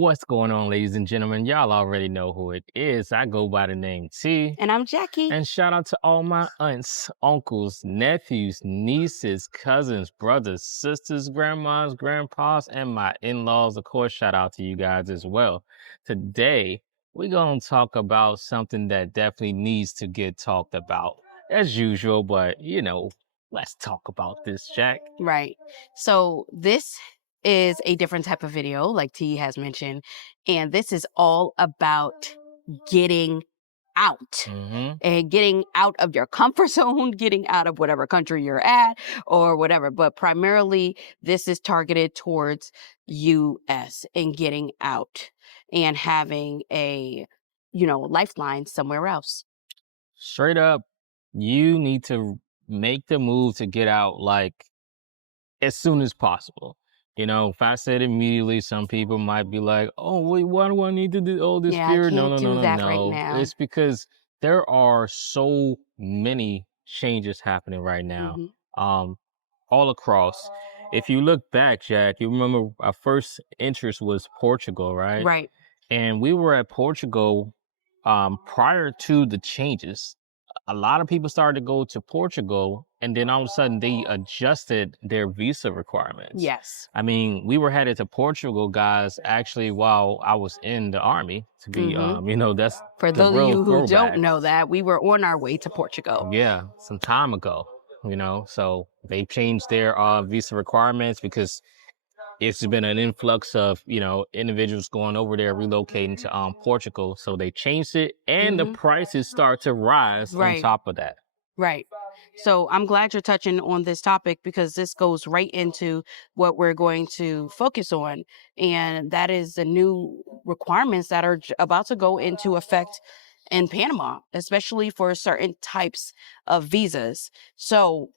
What's going on, ladies and gentlemen? Y'all already know who it is. I go by the name T. And I'm Jackie. And shout out to all my aunts, uncles, nephews, nieces, cousins, brothers, sisters, grandmas, grandpas, and my in-laws. Of course, shout out to you guys as well. Today, we're going to talk about something that definitely needs to get talked about as usual, but let's talk about this, Jack. Right. So this is a different type of video, like T has mentioned. And this is all about getting out Mm-hmm. and getting out of your comfort zone, getting out of whatever country you're at or whatever. But primarily, this is targeted towards US and getting out and having a, lifeline somewhere else. Straight up, you need to make the move to get out like as soon as possible. If I said immediately, some people might be like, "Oh, wait, why do I need to do all this Yeah, I period?" No, can't no, no, do no, that right no. now. It's because there are so many changes happening right now, Hmm. um, all across. If you look back, Jack, you remember our first interest was Portugal, right? Right. And we were at Portugal prior to the changes. A lot of people started to go to Portugal, and then all of a sudden they adjusted their visa requirements. Yes. I mean, we were headed to Portugal, guys, actually, while I was in the army. To be, Hmm. that's For the those of real you who don't throwback. know that, we were on our way to Portugal. Yeah, some time ago. So they changed their visa requirements because it's been an influx of individuals going over there relocating to Portugal, so they changed it and the Hmm. prices start to rise on Right, top of that. right. So I'm glad you're touching on this topic because this goes right into what we're going to focus on. And that is the new requirements that are about to go into effect in Panama, especially for certain types of visas. So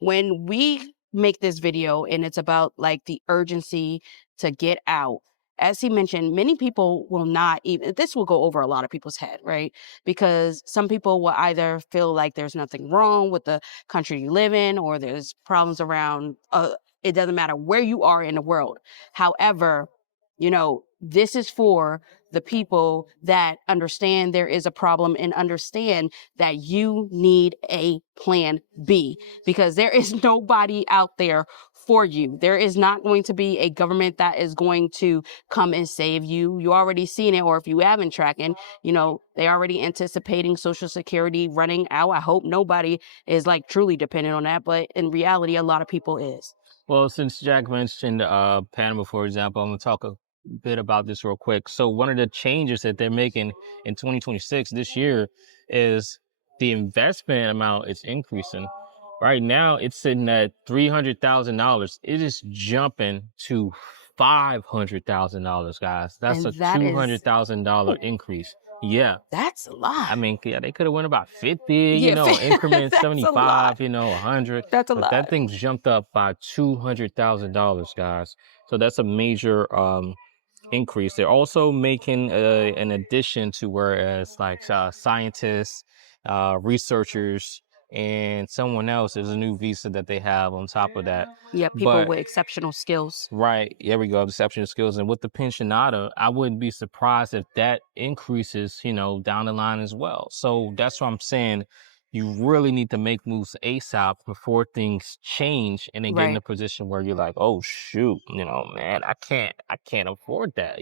when we make this video and it's about like the urgency to get out, as he mentioned, many people will not even, this will go over a lot of people's head, right? Because some people will either feel like there's nothing wrong with the country you live in, or there's problems around, it doesn't matter where you are in the world. However, this is for the people that understand there is a problem and understand that you need a plan B, because there is nobody out there for you. There is not going to be a government that is going to come and save you. You already seen it, or if you haven't tracking, they already anticipating Social Security running out. I hope nobody is like truly dependent on that, but in reality, a lot of people is. Well, since Jack mentioned Panama, for example, I'm going to talk a bit about this real quick. So one of the changes that they're making in 2026 this year is the investment amount is increasing. Right now, it's sitting at $300,000. It is jumping to $500,000, guys. That's a And that is, $200,000 oh, increase. Yeah. that's a lot. I mean, yeah, they could have went about 50, Yeah, increments, that's a lot. 75, 100, That's a but that lot. thing's jumped up by $200,000, guys. So that's a major increase. They're also making an addition to whereas like scientists, researchers, and someone else. There's a new visa that they have on top of that. Yeah, people But with exceptional skills. right. There we go. Deception skills. And with the pensionata, I wouldn't be surprised if that increases, down the line as well. So that's what I'm saying. You really need to make moves ASAP before things change and then get in a Right. position where you're like, oh shoot, man, I can't afford that,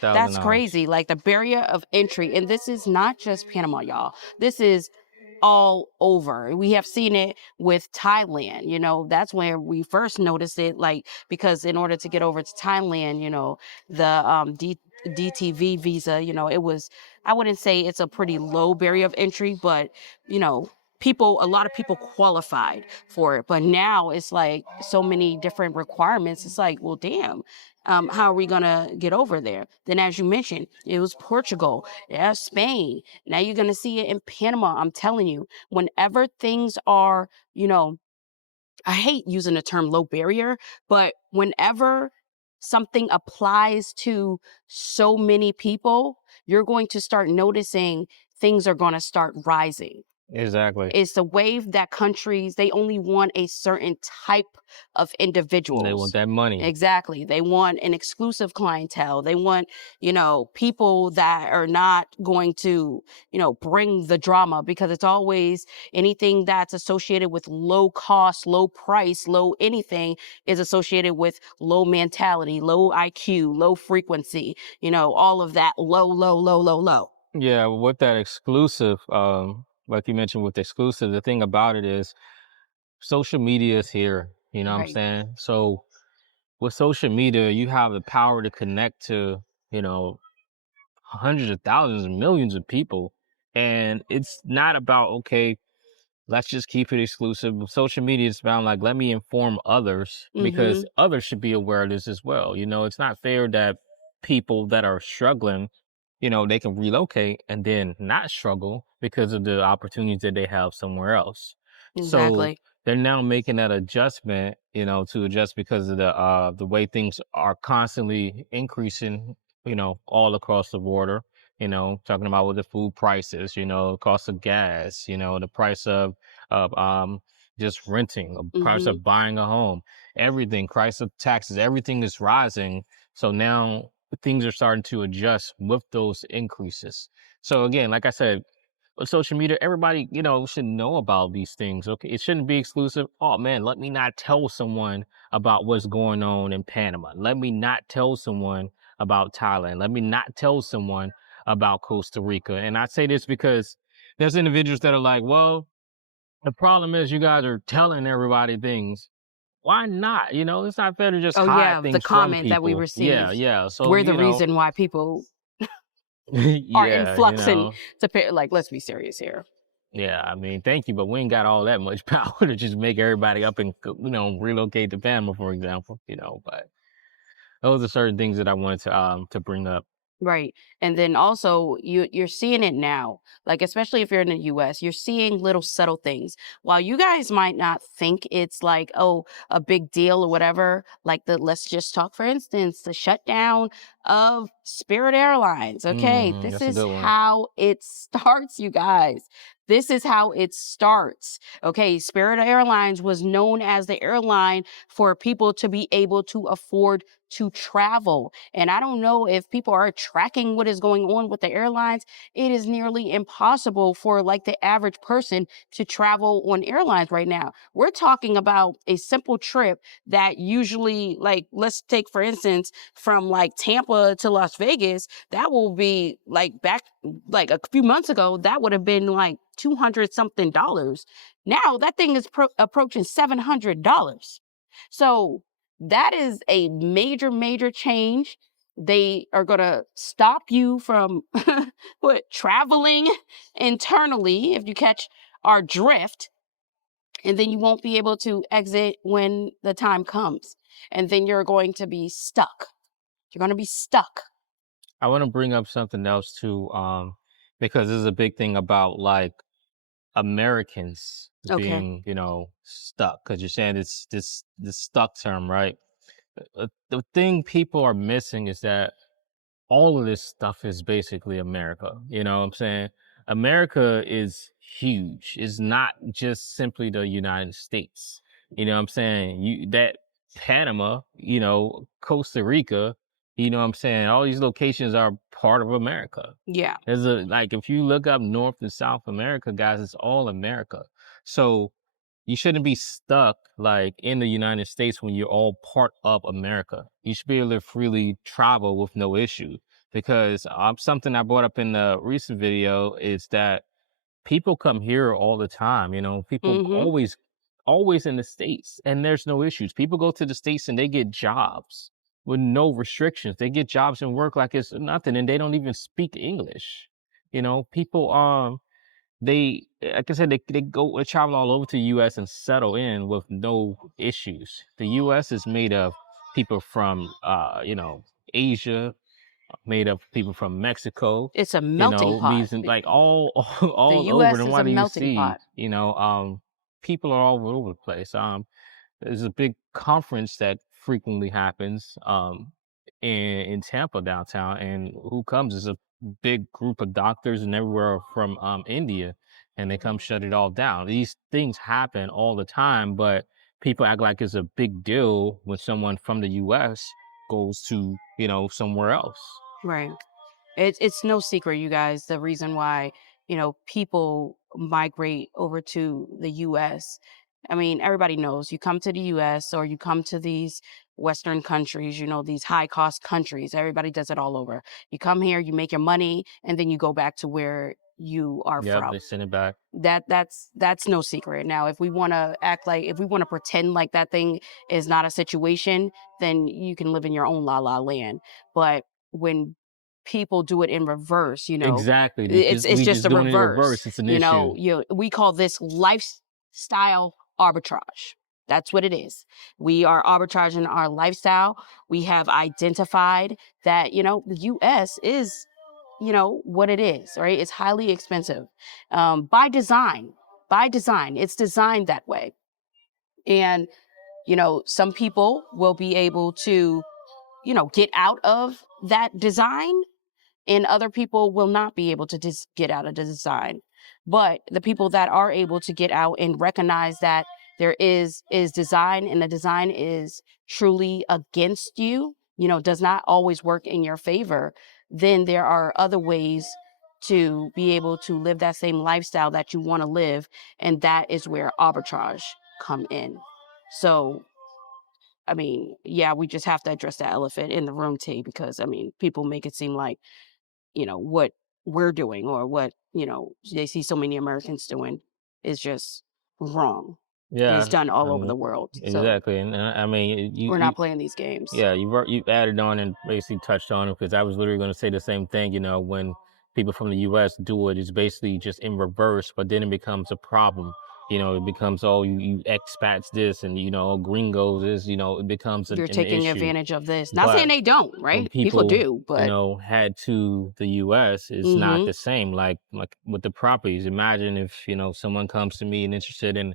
That's $1,000. crazy. Like the barrier of entry. And this is not just Panama, y'all. This is all over. We have seen it with Thailand. That's where we first noticed it. Like, because in order to get over to Thailand, the DTV visa, it was, I wouldn't say it's a pretty low barrier of entry, but, a lot of people qualified for it. But now it's like so many different requirements. It's like, well, damn. How are we gonna get over there? Then, as you mentioned, it was Portugal, yeah, Spain. Now you're gonna see it in Panama. I'm telling you, whenever things are, I hate using the term low barrier, but whenever something applies to so many people, you're going to start noticing things are going to start rising. Exactly. It's the wave that countries, they only want a certain type of They want individuals. that money. Exactly. They want an exclusive clientele. They want, people that are not going to, bring the drama, because it's always anything that's associated with low cost, low price, low anything is associated with low mentality, low IQ, low frequency, all of that low, low, low, low, low. Yeah, with that exclusive, like you mentioned with exclusive, the thing about it is social media is here. You know what I'm Right. saying? So with social media, you have the power to connect to, you know, hundreds of thousands and millions of people. And it's not about, okay, let's just keep it exclusive. Social media is about like, let me inform others because Mhm. others should be aware of this as well. You know, it's not fair that people that are struggling, they can relocate and then not struggle because of the opportunities that they have somewhere else. So Exactly. they're now making that adjustment, to adjust because of the way things are constantly increasing, all across the border. Talking about with the food prices, cost of gas, the price of just renting, the price Mhm. of buying a home, everything, price of taxes, everything is rising. So now things are starting to adjust with those increases. So again, like I said, with social media, everybody, should know about these things. Okay. It shouldn't be exclusive. Oh man, let me not tell someone about what's going on in Panama. Let me not tell someone about Thailand. Let me not tell someone about Costa Rica. And I say this because there's individuals that are like, well, the problem is you guys are telling everybody things. Why not? It's not fair to just Oh, hide yeah, the things from comment that we people. Yeah, received. yeah. So, We're the reason why people are yeah, influxing to pay, like, let's be serious here. yeah. I mean, thank you, but we ain't got all that much power to just make everybody up and relocate to Panama, for example. But those are certain things that I wanted to bring up. Right. And then also you're seeing it now. Like, especially if you're in the US, you're seeing little subtle things. While you guys might not think it's like, oh, a big deal or whatever, like let's just talk for instance, the shutdown of Spirit Airlines. Okay, this That's a is good one. how it starts, you guys. This is how it starts. Okay, Spirit Airlines was known as the airline for people to be able to afford to travel. And I don't know if people are tracking what is going on with the airlines. It is nearly impossible for like the average person to travel on airlines right now. We're talking about a simple trip that usually, like, let's take for instance, from like Tampa to Las Vegas, that will be like back like a few months ago, that would have been like 200 something dollars. Now that thing is approaching $700. So that is a major, major change. They are going to stop you from what traveling internally if you catch our drift, and then you won't be able to exit when the time comes. And then you're going to be stuck. You're going to be stuck. I want to bring up something else too, because this is a big thing about like Americans Okay. being, stuck. Because you're saying it's this stuck term, right? The thing people are missing is that all of this stuff is basically America. You know what I'm saying? America is huge. It's not just simply the United States. You know what I'm saying? That Panama, Costa Rica, you know what I'm saying? All these locations are part of America. Yeah. There's a like if you look up North and South America, guys, it's all America. So you shouldn't be stuck like in the United States when you're all part of America. You should be able to freely travel with no issue. Because something I brought up in the recent video is that people come here all the time. People Mm-hmm. always in the States, and there's no issues. People go to the States and they get jobs with no restrictions. They get jobs and work like it's nothing, and they don't even speak English. People like I said, they go travel all over to the US and settle in with no issues. The US is made of people from Asia, made of people from Mexico, It's a melting pot. these and like all The all over. US And is why a do you melting see, pot. people are all over the place. There's a big conference that frequently happens in Tampa downtown, and who comes is a big group of doctors and everywhere from India. and they come shut it all down. These things happen all the time, but people act like it's a big deal when someone from the US goes to, somewhere else. Right. It's no secret, you guys, the reason why, people migrate over to the US. I mean, everybody knows you come to the US or you come to these Western countries, these high cost countries. Everybody does it all over. You come here, you make your money, and then you go back to where you are Yep, from. they send it back. That's no secret. Now, if we want to pretend like that thing is not a situation, then you can live in your own la la land. But when people do it in reverse, Exactly. it's We just just a doing it in reverse. reverse. It's an issue. We call this lifestyle arbitrage. That's what it is. We are arbitraging our lifestyle. We have identified that, the US is, what it is, right? It's highly expensive, by design. By design, it's designed that way. And, some people will be able to, get out of that design, and other people will not be able to just get out of the design. But the people that are able to get out and recognize that there is design, and the design is truly against you, does not always work in your favor, then there are other ways to be able to live that same lifestyle that you want to live, and that is where arbitrage come in. So, I mean, yeah, we just have to address that elephant in the room, T, because I mean, people make it seem like, what we're doing, or what, they see so many Americans doing, is just wrong. And it's Yeah, done all I over the mean, world. So exactly. And I mean, we're not playing these games. yeah, you added on and basically touched on it because I was literally going to say the same thing. When people from the U.S. do it, it's basically just in reverse, but then it becomes a problem. It becomes, oh, you expats this, and gringos this. It becomes You're an taking issue. advantage of this. Not saying But they don't, when right? People people, do, but head to the US, it's not hmm the same. Like with the properties. Imagine if, someone comes to me and interested in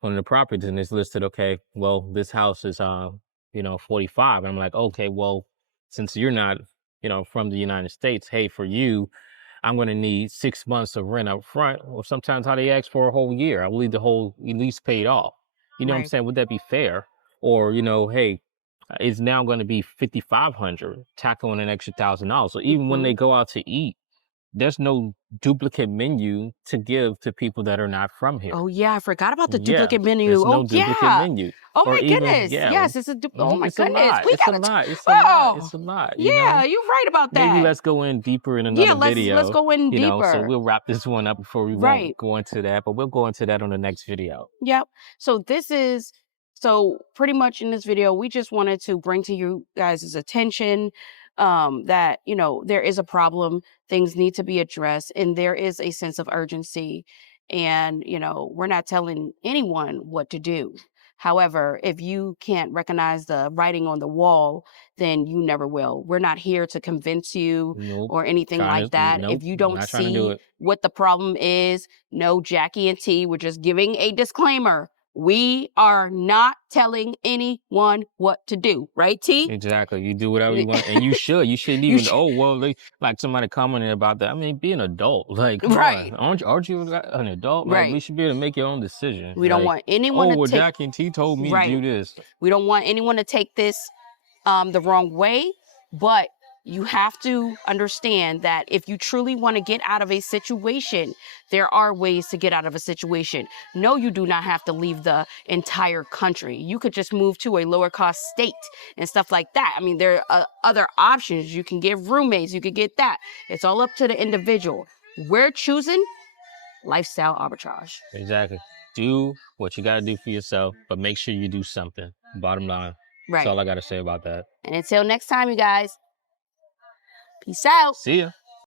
one of the properties and it's listed, okay, well, this house is 45. And I'm like, okay, well, since you're not, from the United States, hey, for you, I'm gonna need 6 months of rent up front, or sometimes how they ask for a whole year. I will need the whole lease paid off. You know what I'm right. saying? Would that be fair? Or, hey, it's now going to be 5,500, tack on an extra $1,000. So even when hmm they go out to eat, there's no duplicate menu to give to people that are not from here. Oh yeah, I forgot about the Yeah, duplicate menu. there's no Oh duplicate yeah. menu. Oh Or my even, goodness. yeah, Yes, oh my it's a goodness. lot. We It's a gotta. lot. It's a lot. Oh It's a lot, yeah, you're right about Maybe that. let's go in deeper in Yeah, another let's video, go in so deeper. we'll wrap this one up before we won't Right. go into that, but we'll go into that on the next video. Yep. So pretty much in this video, we just wanted to bring to you guys' attention, that, there is a problem, things need to be addressed, and there is a sense of urgency. And, we're not telling anyone what to do. However, if you can't recognize the writing on the wall, then you never will. We're not here to convince you Nope. or anything like that. Nope. If you don't Not trying to do see it. what the problem is, no, Jackie and T, we're just giving a disclaimer. We are not telling anyone what to do, right, T? Exactly. You do whatever you want, and you should. You shouldn't You even. should, Oh well, like somebody commented about that. I mean, be an adult. Like, come on, right, aren't you an adult? Like, we right. should be able to make your own decision. We don't Like, want anyone oh to well, take, Jackie and T told me to right. do this. We don't want anyone to take this the wrong way, but you have to understand that if you truly want to get out of a situation, there are ways to get out of a situation. No, you do not have to leave the entire country. You could just move to a lower cost state and stuff like that. I mean, there are other options. You can get roommates, you could get that. It's all up to the individual. We're choosing lifestyle arbitrage. Exactly. Do what you got to do for yourself, but make sure you do something. Bottom line. That's Right. all I got to say about that. And until next time, you guys, peace out. See ya.